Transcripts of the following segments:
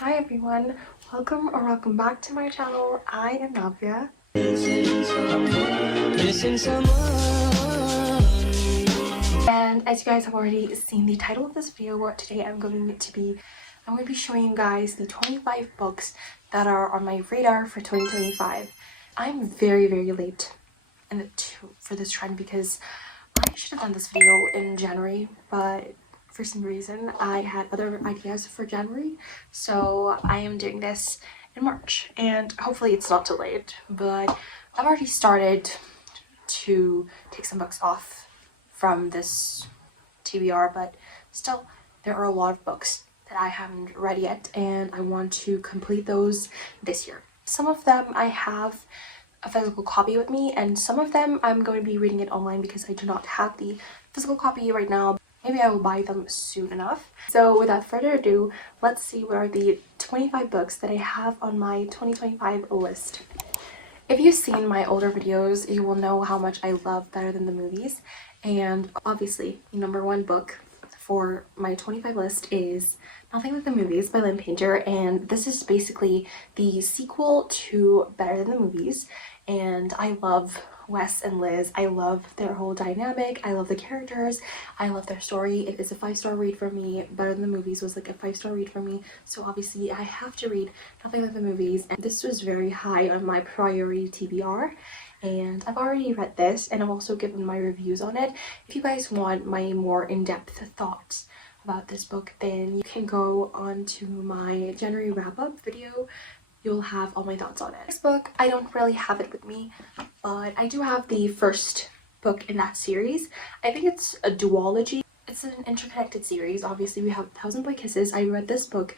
Hi everyone, welcome back to my channel. I am Navya. And as you guys have already seen the title of this video, today I'm going to be showing you guys the 25 books that are on my radar for 2025. I'm very late for this trend because I should have done this video in January, but for some reason I had other ideas for January, so I am doing this in March, and hopefully it's not delayed. But I've already started to take some books off from this TBR, but still there are a lot of books that I haven't read yet, and I want to complete those this year. Some of them I have a physical copy with me, and some of them I'm going to be reading it online because I do not have the physical copy right now. Maybe I will buy them soon enough. So without further ado, let's see what are the 25 books that I have on my 2025 list. If you've seen my older videos, you will know how much I love Better Than the Movies, and obviously the number one book for my 25 list is Nothing Like the Movies by Lynn Painter, and this is basically the sequel to Better Than the Movies. And I love Wes and Liz. I love their whole dynamic. I love the characters. I love their story. It is a 5-star read for me. Better Than the Movies was like a 5-star read for me, so obviously I have to read Nothing Like the Movies, and this was very high on my priority TBR. And I've already read this, and I've also given my reviews on it. If you guys want my more in-depth thoughts about this book, then you can go on to my January wrap-up video. You'll have all my thoughts on it. This book, I don't really have it with me, but I do have the first book in that series. I think it's a duology. It's an interconnected series. Obviously, we have 1,000 Boy Kisses. I read this book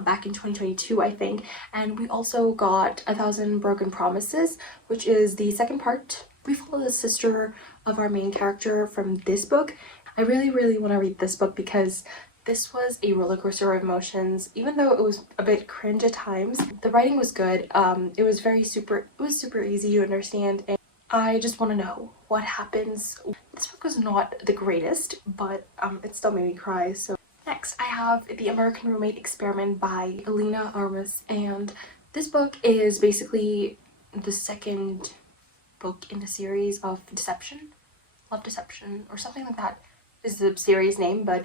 back in 2022, I think, and we also got 1,000 Broken Promises, which is the second part. We follow the sister of our main character from this book. I really want to read this book because this was a roller coaster of emotions. Even though it was a bit cringe at times, the writing was good. It was super easy to understand, and I just want to know what happens. This book was not the greatest, but it still made me cry. So next, I have The American Roommate Experiment by Alina Armas, and this book is basically the second book in the series of Deception. Love Deception, or something like that is the series name, but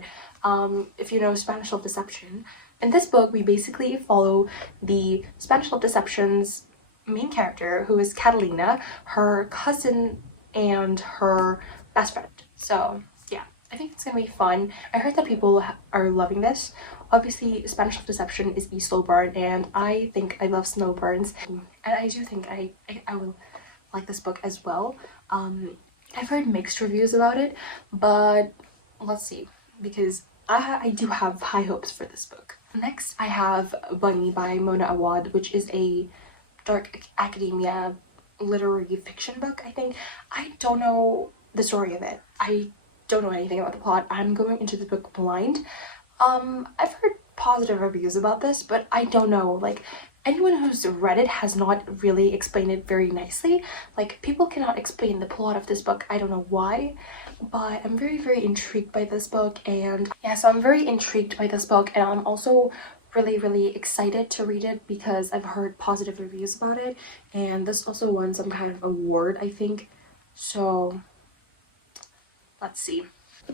if you know Spanish Love Deception, in this book we basically follow the Spanish Love Deception's main character, who is Catalina, her cousin, and her best friend. So yeah, I think it's gonna be fun. I heard that people are loving this. Obviously, Spanish Love Deception is a slow burn, and I think I love slow burns, and I do think I will like this book as well. I've heard mixed reviews about it, but let's see, because I do have high hopes for this book. Next, I have Bunny by Mona Awad, which is a dark academia literary fiction book, I think. I don't know the story of it. I don't know anything about the plot. I'm going into the book blind. I've heard positive reviews about this, but I don't know, like, anyone who's read it has not really explained it very nicely. Like, people cannot explain the plot of this book. I don't know why, but I'm very intrigued by this book. And yeah, so I'm very intrigued by this book, and I'm also really excited to read it because I've heard positive reviews about it, and this also won some kind of award, I think. So let's see.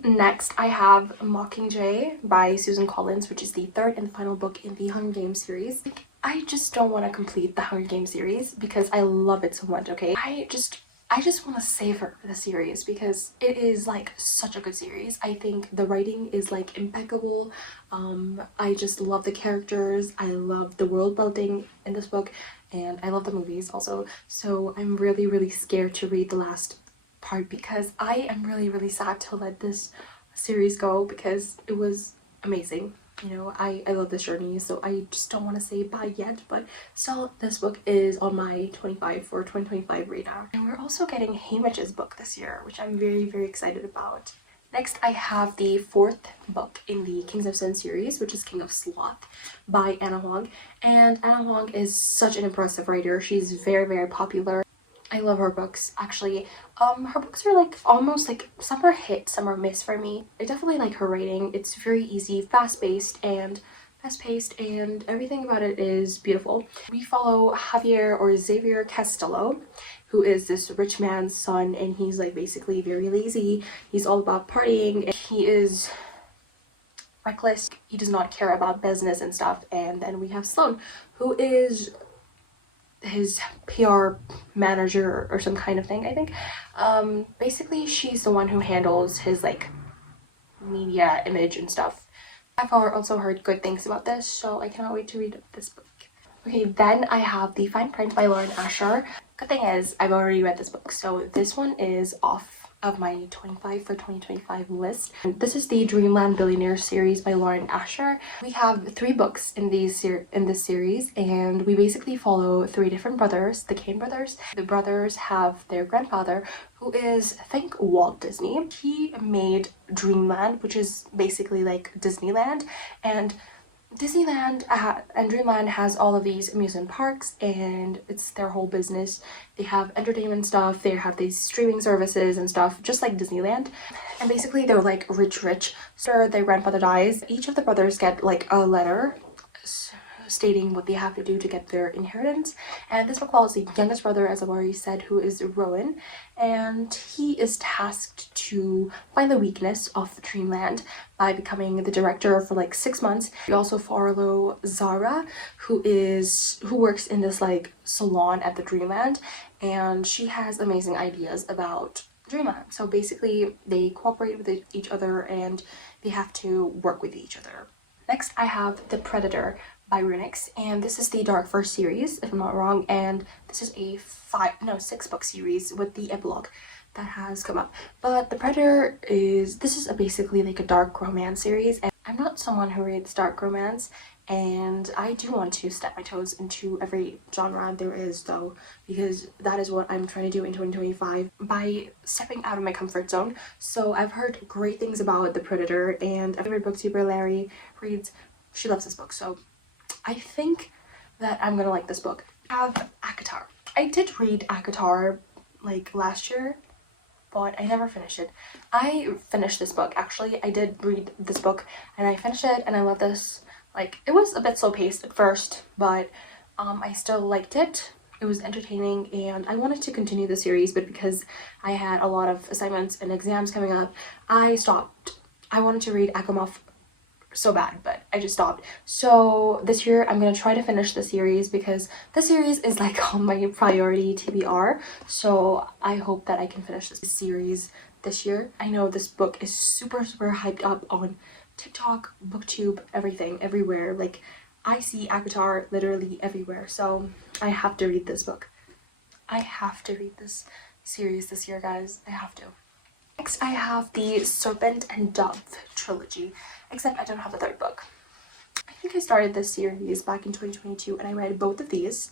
Next, I have Mockingjay by Susan Collins, which is the third and final book in the Hunger Games series. I just don't want to complete the Hunger Games series because I love it so much, okay? I just want to savor the series because it is like such a good series. I think the writing is like impeccable. I just love the characters. I love the world building in this book, and I love the movies also. So I'm really scared to read the last part because I am really sad to let this series go because it was amazing. You know, I love this journey, so I just don't want to say bye yet, but still, this book is on my 2025 radar. And we're also getting Haymitch's book this year, which I'm very excited about. Next, I have the fourth book in the Kings of Sin series, which is King of Sloth by Anna Huang. And Anna Huang is such an impressive writer. She's very popular. I love her books, actually. Her books are like almost like, some are hit, some are miss for me. I definitely like her writing. It's very easy, fast-paced, and fast-paced, and everything about it is beautiful. We follow Javier or Xavier Castillo, who is this rich man's son, and he's like basically very lazy. He's all about partying. He is reckless. He does not care about business and stuff. And then we have Sloane, who is his PR manager or some kind of thing, I think. Basically she's the one who handles his like media image and stuff. I've also heard good things about this, so I cannot wait to read this book. Okay, then I have The Fine Print by Lauren Asher. Good thing is I've already read this book, so this one is off of my 25 for 2025 list. This is the Dreamland Billionaire series by Lauren Asher. We have 3 books in this series, and we basically follow 3 different brothers, the Kane brothers. The brothers have their grandfather, who is, I think, Walt Disney. He made Dreamland, which is basically like Disneyland, and Disneyland and Dreamland has all of these amusement parks, and it's their whole business. They have entertainment stuff, they have these streaming services and stuff, just like Disneyland. And basically they're like rich. So their grandfather dies. Each of the brothers get like a letter stating what they have to do to get their inheritance, and this book follows the youngest brother, as I've already said, who is Rowan, and he is tasked to find the weakness of Dreamland by becoming the director for like 6 months. We also follow Zara, who works in this like salon at the Dreamland, and she has amazing ideas about Dreamland. So basically they cooperate with each other and they have to work with each other. Next I have The Predator by Runix, and this is the Dark First series, if I'm not wrong, and this is a 6 book series with the epilogue that has come up. But The Predator is basically like a dark romance series, and I'm not someone who reads dark romance, and I do want to step my toes into every genre there is though, because that is what I'm trying to do in 2025 by stepping out of my comfort zone. So I've heard great things about The Predator, and a favorite booktuber Larry reads, she loves this book, so I think that I'm gonna like this book. I have ACOTAR. I did read ACOTAR like last year, but I never finished it. I finished this book actually. I did read this book and I finished it, and I love this. Like, it was a bit slow paced at first, but I still liked it. It was entertaining, and I wanted to continue the series, but because I had a lot of assignments and exams coming up, I stopped. I wanted to read Akomov so bad, but I just stopped. So this year I'm gonna try to finish the series, because the series is like on my priority TBR, so I hope that I can finish this series this year. I know this book is super hyped up on TikTok, BookTube, everything, everywhere. Like, I see ACOTAR literally everywhere, so I have to read this book. I have to read this series this year, guys. I have to. Next, I have the Serpent and Dove trilogy, except I don't have the 3rd book. I think I started this series back in 2022, and I read both of these,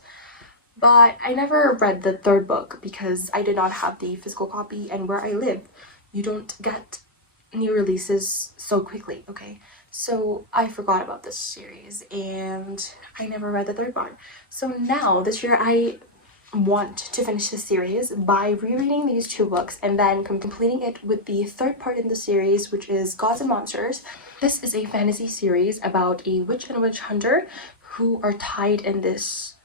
but I never read the 3rd book because I did not have the physical copy, and where I live, you don't get new releases so quickly, okay? So I forgot about this series, and I never read the 3rd one. So now, this year, I want to finish the series by rereading these 2 books and then completing it with the 3rd part in the series, which is Gods and Monsters. This is a fantasy series about a witch and a witch hunter who are tied in this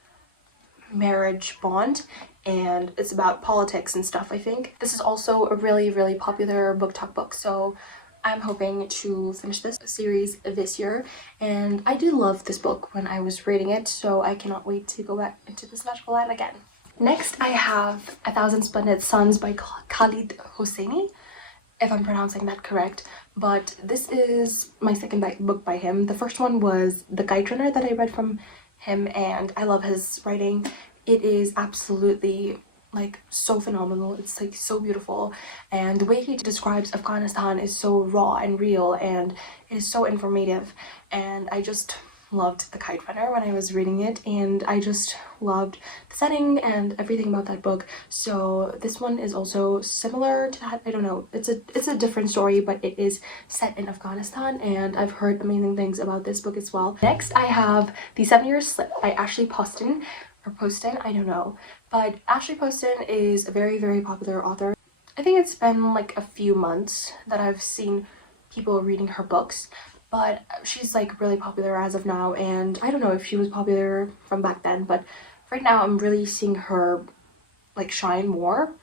marriage bond, and it's about politics and stuff, I think. This is also a really popular book talk book, so I'm hoping to finish this series this year, and I did love this book when I was reading it, so I cannot wait to go back into this magical land again. Next, I have A Thousand Splendid Suns by Khalid Hosseini, if I'm pronouncing that correct, but this is my 2nd book by him. The first one was The Guide Runner that I read from him, and I love his writing. It is absolutely like so phenomenal. It's like so beautiful, and the way he describes Afghanistan is so raw and real, and it is so informative, and I just loved The Kite Runner when I was reading it, and I just loved the setting and everything about that book. So this one is also similar to that. I don't know, it's a different story, but it is set in Afghanistan, and I've heard amazing things about this book as well. Next, I have The 7 Year Slip by Ashley Poston, or Poston, I don't know, but Ashley Poston is a very popular author. I think it's been like a few months that I've seen people reading her books, but she's like really popular as of now, and I don't know if she was popular from back then, but right now I'm really seeing her like shine more.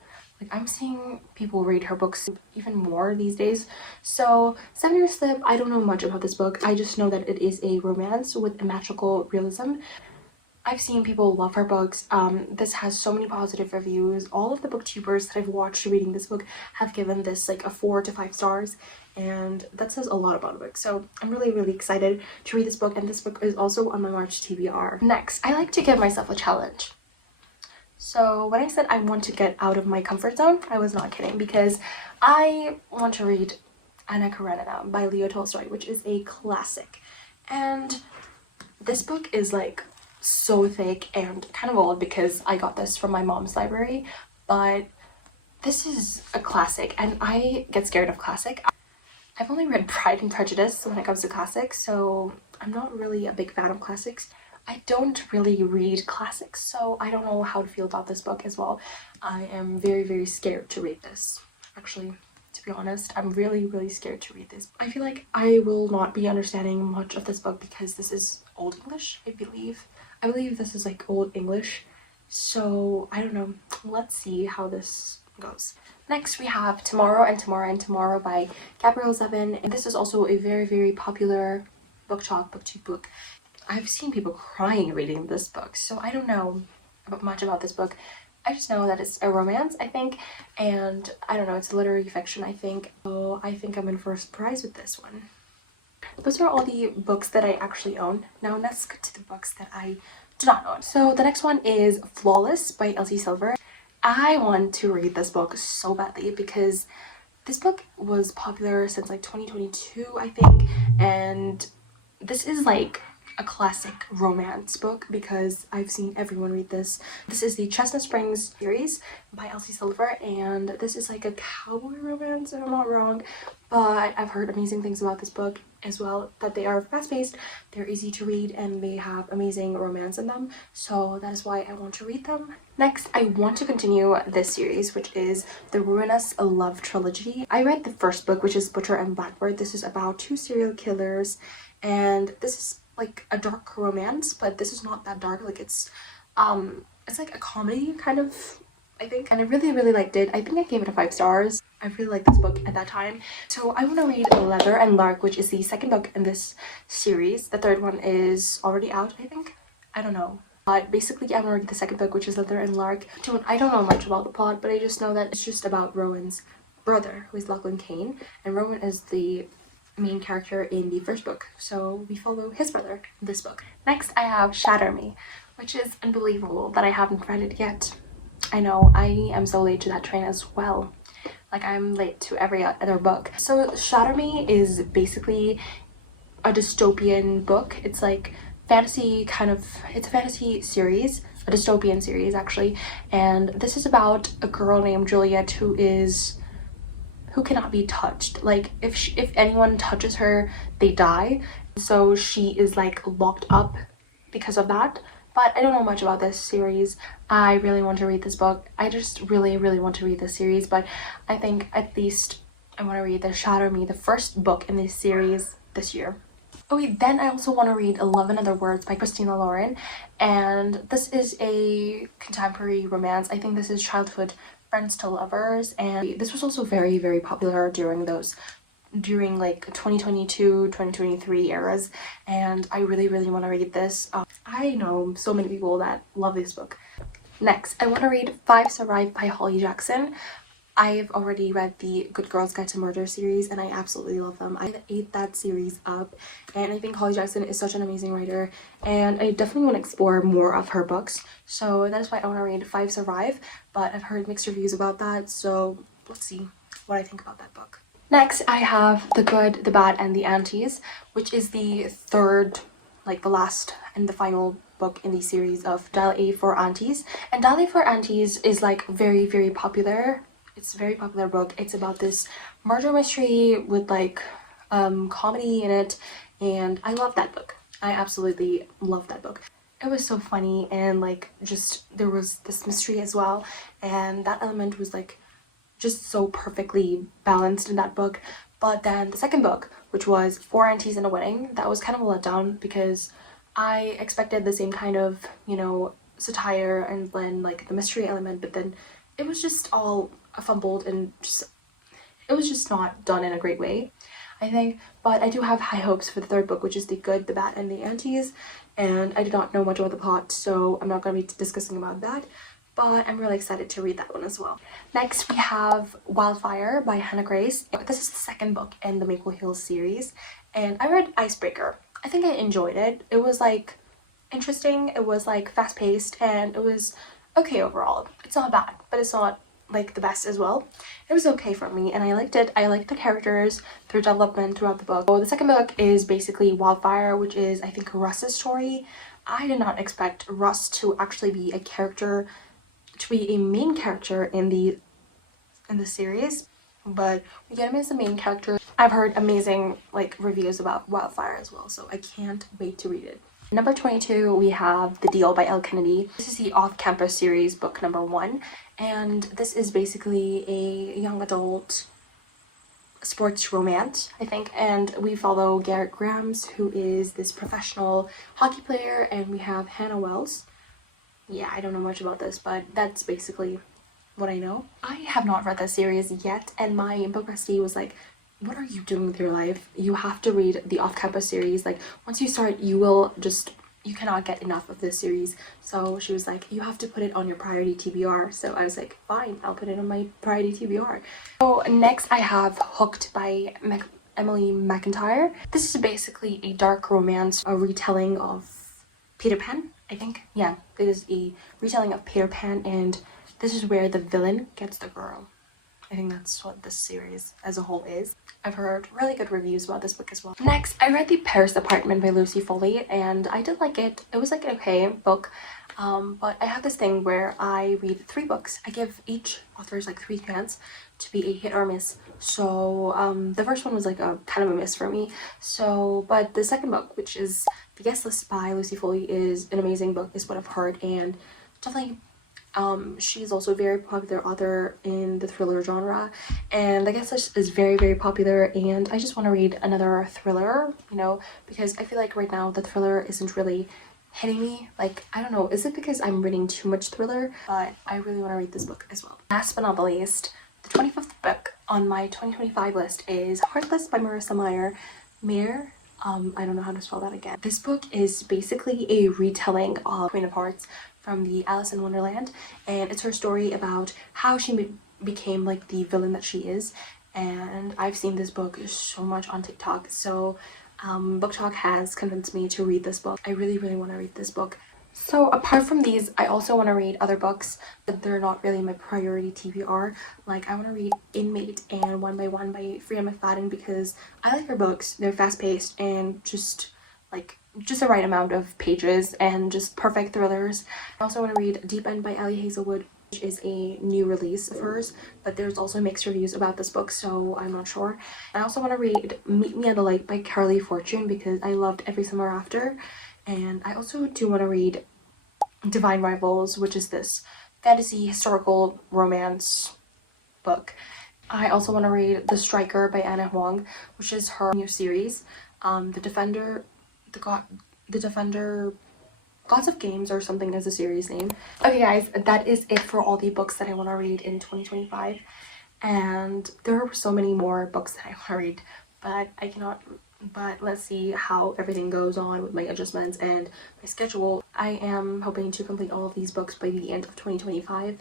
Like I'm seeing people read her books even more these days. So 7 Year Slip, I don't know much about this book. I just know that it is a romance with a magical realism. I've seen people love her books. This has so many positive reviews. All of the booktubers that I've watched reading this book have given this like a 4 to 5 stars, and that says a lot about the book. So I'm really excited to read this book, and this book is also on my March TBR. Next, I like to give myself a challenge. So when I said I want to get out of my comfort zone, I was not kidding, because I want to read Anna Karenina by Leo Tolstoy, which is a classic. And this book is like so thick and kind of old because I got this from my mom's library, but this is a classic and I get scared of classic. I've only read Pride and Prejudice when it comes to classics, so I'm not really a big fan of classics. I don't really read classics, so I don't know how to feel about this book as well. I am very scared to read this. Actually, to be honest, I'm really scared to read this. I feel like I will not be understanding much of this book because this is Old English, I believe. I believe this is like Old English, so I don't know. Let's see how this goes. Next we have Tomorrow and Tomorrow and Tomorrow by Gabrielle Zevin, and this is also a very popular booktube book. I've seen people crying reading this book, so I don't know much about this book. I just know that it's a romance, I think, and I don't know, it's literary fiction, I think. So I think I'm in for a surprise with this one. Those are all the books that I actually own. Now let's get to the books that I do not own. So the next one is Flawless by Elsie Silver. I want to read this book so badly because this book was popular since like 2022, I think, and this is like a classic romance book because I've seen everyone read this. This is the Chestnut Springs series by Elsie Silver, and this is like a cowboy romance if I'm not wrong, but I've heard amazing things about this book as well, that they are fast-paced, they're easy to read, and they have amazing romance in them, so that is why I want to read them. Next, I want to continue this series, which is the Ruinous Love Trilogy. I read the first book, which is Butcher and Blackbird. This is about 2 serial killers, and this is like a dark romance, but this is not that dark. Like it's like a comedy kind of, I think, and I really liked it. I think I gave it a 5 stars. I really liked this book at that time. So I want to read Leather and Lark, which is the second book in this series. The third one is already out, I think. I don't know. But basically, I'm gonna read the second book, which is Leather and Lark. I don't know much about the plot, but I just know that it's just about Rowan's brother, who is Lachlan Kane, and Rowan is the main character in the first book, so we follow his brother in this book. Next, I have Shatter Me, which is unbelievable that I haven't read it yet. I know, I am so late to that train as well. Like, I'm late to every other book. So Shatter Me is basically a dystopian book. It's like fantasy kind of, it's a fantasy series, a dystopian series actually, and this is about a girl named Juliet who cannot be touched. Like if anyone touches her, they die. So she is like locked up because of that. But I don't know much about this series. I really want to read this book. I just really want to read this series, but I think at least I want to read the Shatter Me, the first book in this series, this year. Okay, then I also want to read 11 Other Words by Christina Lauren, and this is a contemporary romance. I think this is childhood friends to lovers, and this was also very popular during like 2022 2023 eras, and I really want to read this. I know so many people that love this book. Next, I want to read 5 Survive by Holly Jackson. I've already read the Good Girls Guide to Murder series, and I absolutely love them. I ate that series up, and I think Holly Jackson is such an amazing writer, and I definitely want to explore more of her books. So that is why I want to read 5 Survive, but I've heard mixed reviews about that, so let's see what I think about that book. Next, I have The Good, the Bad, and the Aunties, which is the third, like the last and the final book in the series of Dial A for Aunties. And Dial A for Aunties is like very popular. It's a very popular book. It's about this murder mystery with like comedy in it, and I love that book. I absolutely love that book. It was so funny, and like just there was this mystery as well, and that element was like just so perfectly balanced in that book. But then the second book, which was Four Aunties and a Wedding, that was kind of a letdown because I expected the same kind of, you know, satire and then like the mystery element, but then it was just all fumbled and just, it was just not done in a great way, I think. But I do have high hopes for the third book, which is The Good, the Bad, and the Aunties, and I did not know much about the plot, so I'm not going to be discussing about that, but I'm really excited to read that one as well. Next we have Wildfire by Hannah Grace. This is the second book in the Maple Hills series, and I read Icebreaker. I think I enjoyed it. It was like interesting, it was like fast-paced, and it was okay overall. It's not bad, but it's not like the best as well. It was okay for me and I liked it. I liked the characters, their development throughout the book. So the second book is basically Wildfire, which is I think Russ's story. I did not expect Russ to actually be a character, to be a main character in the series, but we get him as the main character. I've heard amazing like reviews about Wildfire as well, so I can't wait to read it. Number 22, we have The Deal by Elle Kennedy. This is the off-campus series, book number 1, and this is basically a young adult sports romance, I think, and we follow Garrett Grams, who is this professional hockey player, and we have Hannah Wells. Yeah, I don't know much about this, but that's basically what I know. I have not read this series yet, and my book bestie was like, what are you doing with your life? You have to read the off-campus series. Like, once you start, you cannot get enough of this series. So she was like, you have to put it on your priority TBR. So I was like, fine, I'll put it on my priority TBR. So next I have Hooked by Emily McIntyre. This is basically a dark romance, a retelling of Peter Pan, I think. Yeah, it is a retelling of Peter Pan, and this is where the villain gets the girl. I think that's what this series as a whole is. I've heard really good reviews about this book as well. Next, I read The Paris Apartment by Lucy Foley, and I did like it. It was like an okay book, but I have this thing where I read 3 books. I give each author's like 3 chances to be a hit or miss. So the first one was like a kind of a miss for me. So, but the second book, which is The Guest List by Lucy Foley, is an amazing book, is what I've heard, and definitely she's also a very popular author in the thriller genre, and I guess this is very, very popular, and I just want to read another thriller, you know, because I feel like right now the thriller isn't really hitting me. Like, I don't know, is it because I'm reading too much thriller? But I really want to read this book as well. Last but not the least, the 25th book on my 2025 list is Heartless by Marissa Meyer. I don't know how to spell that again. This book is basically a retelling of Queen of Hearts from the Alice in Wonderland, and it's her story about how she became like the villain that she is. And I've seen this book so much on TikTok, so Book Talk has convinced me to read this book. I really, really want to read this book. So apart from these, I also want to read other books, but they're not really my priority TBR. Like, I want to read Inmate and One by One by Freya McFadden because I like her books. They're fast-paced and just the right amount of pages and just perfect thrillers. I also want to read Deep End by Ali Hazelwood, which is a new release of hers, but there's also mixed reviews about this book, so I'm not sure. I also want to read Meet Me at the Lake by Carolee Fortune because I loved Every Summer After. And I also do want to read Divine Rivals, which is this fantasy historical romance book. I also want to read The Striker by Anna Huang, which is her new series. The Defender, Gods of Games or something is the series name. Okay guys, that is it for all the books that I want to read in 2025. And there are so many more books that I want to read, but let's see how everything goes on with my adjustments and my schedule. I am hoping to complete all of these books by the end of 2025.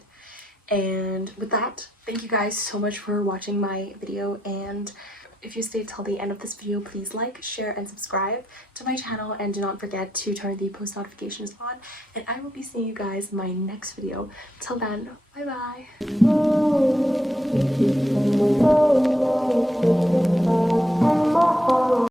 And with that, thank you guys so much for watching my video, and if you stayed till the end of this video, please like, share, and subscribe to my channel, and do not forget to turn the post notifications on, and I will be seeing you guys in my next video. Till then, bye bye.